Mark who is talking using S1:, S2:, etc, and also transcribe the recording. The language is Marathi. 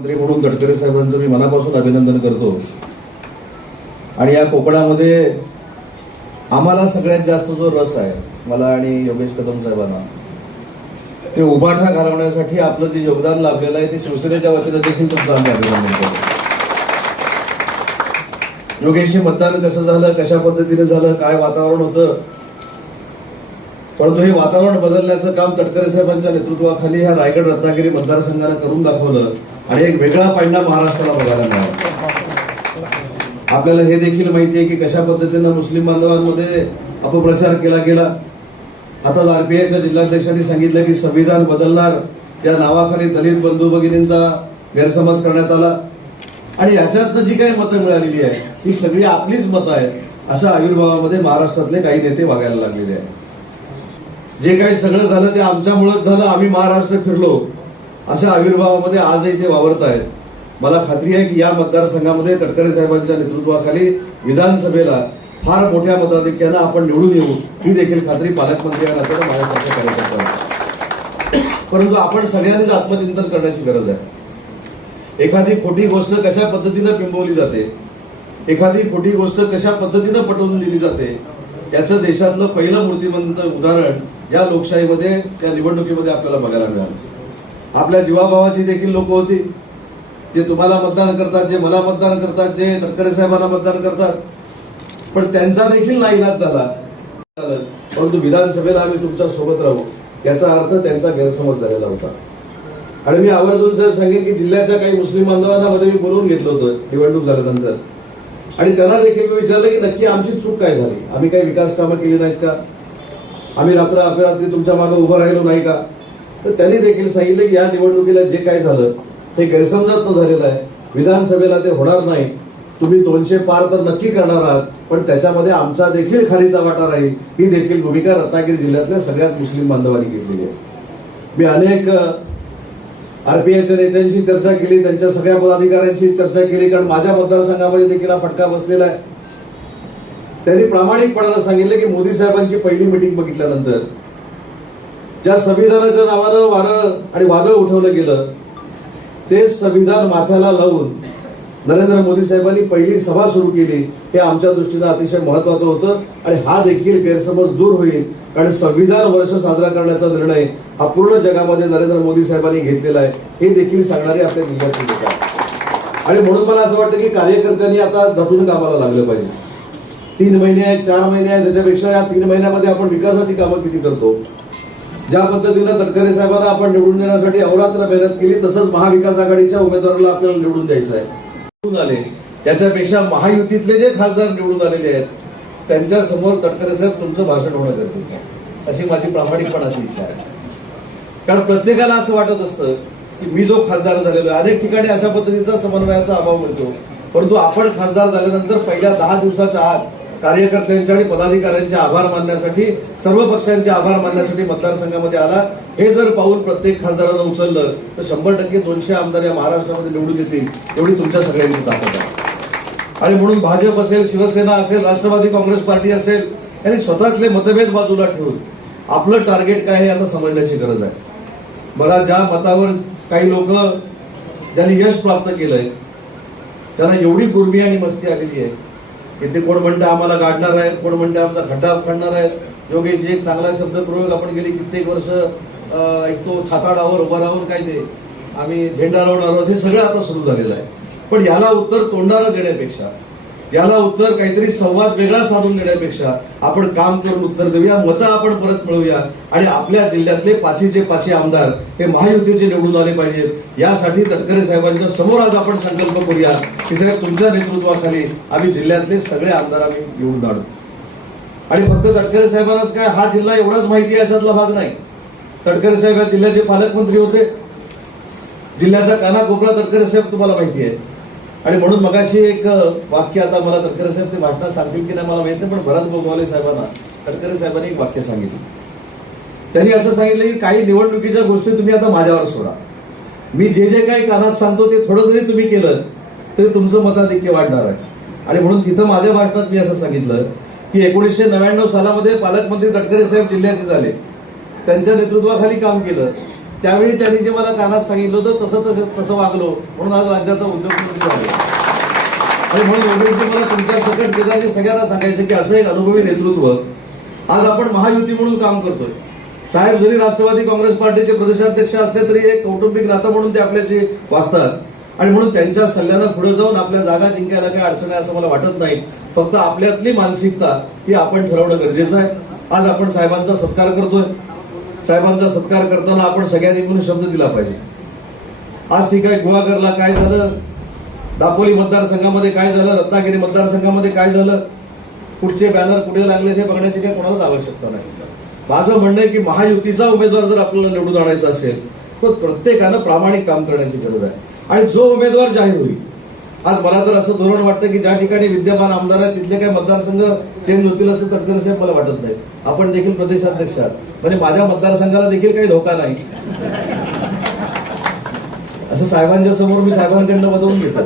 S1: मंत्री म्हणून गडकरी साहेबांचं मी मनापासून अभिनंदन करतो. आणि या कोकणामध्ये आम्हाला सगळ्यात जास्त जो रस आहे मला आणि योगेश कदम साहेबांना ते उभाठा घालवण्यासाठी आपलं जे योगदान लाभलेलं आहे ते शिवसेनेच्या वतीनं देखील तुमचं आम्ही अभिनंदन करतो. योगेशची मतदान कसं झालं कशा पद्धतीने झालं काय वातावरण होतं? परंतु हे वातावरण बदलण्याचं काम तटकरे साहेबांच्या नेतृत्वाखाली ह्या रायगड रत्नागिरी मतदारसंघानं करून दाखवलं. आणि एक वेगळा पांडा महाराष्ट्राला बघायला मिळाला. आपल्याला हे देखील माहिती आहे की कशा पद्धतीनं मुस्लिम बांधवांमध्ये अपप्रचार केला गेला. आताच आरपीआयच्या जिल्हाध्यक्षांनी सांगितलं की संविधान बदलणार या नावाखाली दलित बंधू भगिनींचा गैरसमज करण्यात आला. आणि याच्यातनं जी काही मतं मिळालेली आहे ही सगळी आपलीच मतं आहेत अशा आविर्भावामध्ये महाराष्ट्रातले काही नेते वागायला लागलेले आहेत. जे काही सगळं झालं ते आमच्यामुळेच झालं. आम्ही महाराष्ट्र फिरलो. अशा आविर्भावामध्ये आजही ते वावरत आहेत. मला खात्री आहे की या मतदारसंघामध्ये तटकरे साहेबांच्या नेतृत्वाखाली विधानसभेला फार मोठ्या मताधिक्यानं आपण निवडून येऊ ही देखील खात्री पालकमंत्री आणि आता माझ्यासारख्या कार्यकर्त्यांना परंतु आपण सगळ्यांनीच आत्मचिंतन करण्याची गरज आहे. एखादी खोटी गोष्ट कशा पद्धतीनं पिंबवली जाते? एखादी खोटी गोष्ट कशा पद्धतीनं पटवून दिली जाते? याचं देशातलं पहिलं मूर्तिमंत उदाहरण या लोकशाहीमध्ये त्या निवडणुकीमध्ये आपल्याला बघायला मिळालं. आपल्या जीवाभावाची देखील लोक होती. जे तुम्हाला मतदान करतात जे मला मतदान करतात जे तटकरे साहेबांना मतदान करतात. पण त्यांचा देखील नाईलाज झाला. परंतु विधानसभेला आम्ही तुमच्यासोबत राहू. याचा अर्थ त्यांचा गैरसमज झालेला होता. आणि मी आवर्जून साहेब सांगेन की जिल्ह्याच्या काही मुस्लिम बांधवांना मध्ये मी बोलवून घेतलं होतं निवडणूक झाल्यानंतर. आणि त्यांना देखील मी विचारलं की नक्की आमची चूक काय झाली? आम्ही काही विकास कामं केली नाहीत का? आम्ही रात्र अपरात्री तुमच्या मागे उभं राहिलो नाही का? तर त्यांनी देखील सांगितलं की या निवडणुकीला जे काय झालं ते गैरसमजात झालेलं आहे. विधानसभेला ते होणार नाही. तुम्ही दोनशे पार तर नक्की करणार आहात पण त्याच्यामध्ये आमचा देखील खालीचा वाटा राहील. ही देखील भूमिका रत्नागिरी जिल्ह्यातल्या सगळ्यात मुस्लिम बांधवांनी घेतलेली आहे. मी अनेक आरपीआयच्या नेत्यांशी चर्चा केली त्यांच्या सगळ्या पदाधिकाऱ्यांशी चर्चा केली कारण माझ्या मतदारसंघामध्ये देखील हा फटका बसलेला आहे. त्यांनी प्रामाणिकपणानं सांगितलं की मोदी साहेबांची पहिली मिटिंग बघितल्यानंतर ज्या संविधानाच्या नावानं वारं आणि वादळ उठवलं गेलं ते संविधान माथ्याला लावून नरेंद्र मोदी साहेबांनी पहिली सभा सुरू केली हे आमच्या दृष्टीनं अतिशय महत्वाचं होतं आणि हा देखील गैरसमज दूर होईल कारण संविधान वर्ष साजरा करण्याचा निर्णय हा पूर्ण जगामध्ये नरेंद्र मोदी साहेबांनी घेतलेला आहे हे देखील सांगणारे आपल्या जिल्ह्यातले लोक आहेत. आणि म्हणून मला असं वाटतं की कार्यकर्त्यांनी आता झटून कामाला लागलं पाहिजे. तीन महिने आहेत चार महिने आहेत त्याच्यापेक्षा या तीन महिन्यामध्ये आपण विकासाची कामं किती करतो? ज्या पद्धतीनं तटकरे साहेबांना आपण निवडून देण्यासाठी अवरात्र मेहनत केली तसंच महाविकास आघाडीच्या उमेदवाराला आपल्याला निवडून द्यायचं आहे. निवडून आले. त्याच्यापेक्षा महायुतीतले जे खासदार निवडून आलेले आहेत त्यांच्यासमोर तटकरे साहेब तुमचं भाषण होणं गरजेचं आहे. अशी माझी प्रामाणिकपणाची इच्छा आहे. कारण प्रत्येकाला असं वाटत असतं की मी जो खासदार झालेलो आहे अनेक ठिकाणी अशा पद्धतीचा समन्वयाचा अभाव मिळतो. परंतु आपण खासदार झाल्यानंतर पहिल्या दहा दिवसाच्या आत कार्यकर्त्यांच्या आणि पदाधिकाऱ्यांचे आभार मानण्यासाठी सर्व पक्षांचे आभार मानण्यासाठी मतदारसंघामध्ये आला. हे जर पाऊल प्रत्येक खासदारानं उचललं तर शंभर टक्के दोनशे आमदार या महाराष्ट्रामध्ये निवडून येतील एवढी तुमच्या सगळ्यांची ताकद आहे. आणि म्हणून भाजप असेल शिवसेना असेल राष्ट्रवादी काँग्रेस पार्टी असेल यांनी स्वतःतले मतभेद बाजूला ठेवून आपलं टार्गेट काय हे आता समजण्याची गरज आहे. बघा ज्या मतावर काही लोक ज्यांनी यश प्राप्त केलंय त्यांना एवढी गुरमी आणि मस्ती आलेली आहे इथे ते कोण म्हणतं आम्हाला गाडणार आहेत कोण म्हणते आमचा खड्डा फाडणार आहेत? योगेशजी एक चांगला शब्द प्रयोग आपण गेली कित्येक वर्ष एक ऐकतो छाताडावर उभा राहून काय ते आम्ही झेंडा लावणार आहोत हे सगळं आता सुरू झालेलं आहे. पण याला उत्तर तोंडाला देण्यापेक्षा याला उत्तर काहीतरी संवाद वेगळा साधून देण्यापेक्षा आपण काम करून उत्तर देऊया मतं आपण परत मिळवूया. आणि आपल्या जिल्ह्यातले पाचीचे पाची आमदार हे महायुतीचे निवडून आले पाहिजेत. यासाठी तटकरे साहेबांच्या समोर आज आपण संकल्प करूया की साहेब तुमच्या नेतृत्वाखाली आम्ही जिल्ह्यातले सगळे आमदार आम्ही निवडून आणू आणि फक्त तटकरे साहेबांनाच काय हा जिल्हा एवढाच माहिती आहे अशातला भाग नाही. तटकरे साहेब या जिल्ह्याचे पालकमंत्री होते. जिल्ह्याचा कानाकोपरा तटकरे साहेब तुम्हाला माहिती आहे. आणि म्हणून मगाशी एक वाक्य आता मला तटकरे साहेब ते भाषणात सांगतील की नाही मला माहीत नाही पण भरत गोगवाले साहेबांना तटकरे साहेबांनी एक वाक्य सांगितलं. त्यांनी असं सांगितलं की काही निवडणुकीच्या गोष्टी तुम्ही आता माझ्यावर सोडा. मी जे जे काही कानात सांगतो ते थोडं जरी तुम्ही केलं तरी तुमचं मताधिक्य वाढणार आहे. आणि म्हणून तिथं माझ्या भाषणात मी असं सांगितलं की एकोणीसशे नव्याण्णव सालामध्ये पालकमंत्री तटकरे साहेब जिल्ह्याचे झाले. त्यांच्या नेतृत्वाखाली काम केलं. त्यावेळी त्यांनी जे मला कानात सांगितलं होतं तसं तसं तसं वागलो. म्हणून आज राज्याचा उद्योगमंत्री झालो आणि म्हणून योगेशजी मला तुमच्या सकट केदारजी सगळ्यांना सांगायचं की असं एक अनुभवी नेतृत्व. आज आपण महायुती म्हणून काम करतोय. साहेब जरी राष्ट्रवादी काँग्रेस पार्टीचे प्रदेशाध्यक्ष असले तरी एक कौटुंबिक नातं म्हणून ते आपल्याशी वागतात. आणि म्हणून त्यांच्या सल्ल्यानं पुढे जाऊन आपल्या जागा जिंकायला काही अडचण आहे असं मला वाटत नाही. फक्त आपल्यातली मानसिकता ही आपण ठरवणं गरजेचं आहे. आज आपण साहेबांचा सत्कार करतोय. साहेबांचा सत्कार करताना आपण सगळ्यांनी म्हणून शब्द दिला पाहिजे. आज ठीक आहे गुहागरला काय झालं? दापोली मतदारसंघामध्ये काय झालं? रत्नागिरी मतदारसंघामध्ये काय झालं? कुठचे बॅनर कुठे लागले ते बघण्याची काही कोणालाच आवश्यकता नाही. माझं म्हणणं आहे की महायुतीचा उमेदवार जर आपल्याला निवडून आणायचा असेल तर प्रत्येकानं प्रामाणिक काम करण्याची गरज आहे. आणि जो उमेदवार जाहीर होईल आज मला तर असं धोरण वाटतं की ज्या ठिकाणी विद्यमान आमदार आहेत तिथले काही मतदारसंघ चेंज होतील असं तटकरे साहेब मला वाटत नाही. आपण देखील प्रदेशाध्यक्ष आहात. म्हणजे माझ्या मतदारसंघाला देखील काही धोका नाही. असं साहेबांच्या समोर मी साहेबांकडनं बदलून घेतो.